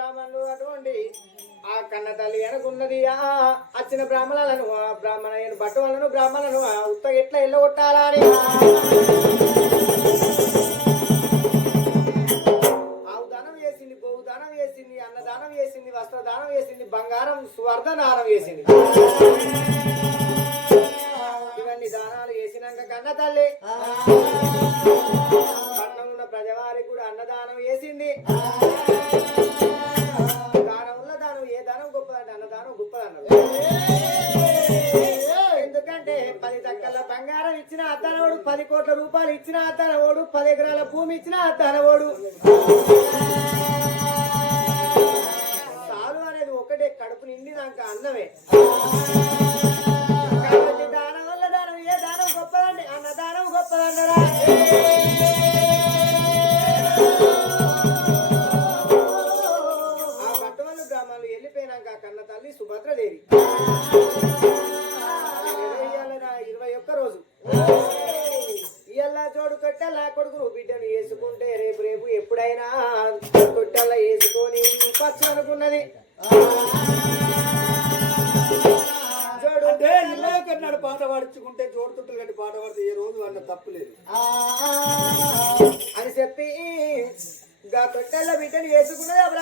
బ్రాహ్మణులు అటువంటి ఆ కన్న తల్లి అనుకున్నది వచ్చిన బ్రాహ్మణులను బ్రాహ్మణ బట్టలను బ్రాహ్మణులను ఉత్త ఎట్లా ఎల్లగొట్టాలా అని ఆవు దానం వేసింది, గోవు దానం వేసింది, అన్నదానం వేసింది, వస్త్రదానం వేసింది, బంగారం స్వర్ణ దానం వేసింది. ఇవన్నీ దానాలు వేసినాక కన్న తల్లి పట్టణంలో ప్రజవారికి కూడా అన్నదానం వేసింది. దానంలో దానం ఏ దానం గొప్పదంటే అన్నదానం గొప్పదన్నది. ఎందుకంటే 10 తక్కల బంగారం ఇచ్చిన అత్తనవాడు, 10 కోట్ల రూపాయలు ఇచ్చిన అత్తనవాడు, 10 ఎకరాల భూమి ఇచ్చిన అత్తనవాడు. చాలు అనేది ఒకటే, కడుపు నిండినాక అన్నమే. కాబట్టి దానం వల్ల దానం ఏ దానం గొప్పదండి, అన్నదానం గొప్పదన్నరా. ఆ బట్టవల్లి గ్రామాలు వెళ్ళిపోయినాక కన్న తల్లి సుభద్రదేవి 21 రోజు ఇయ్యల్లా చోడు తొట్టెల్లా కొడుకును బిడ్డను వేసుకుంటే రేపు రేపు ఎప్పుడైనా తొట్టెల్లా వేసుకొని పచ్చు అనుకున్నది. అంటే ఇరవై కన్నాడు పాట పాడించుకుంటే జోడు తొట్టులు కట్టి పాట పాడితే ఏ రోజు అన్న తప్పులేదు అని చెప్పి తొట్టెల్లో బిడ్డను వేసుకున్నది అప్పుడు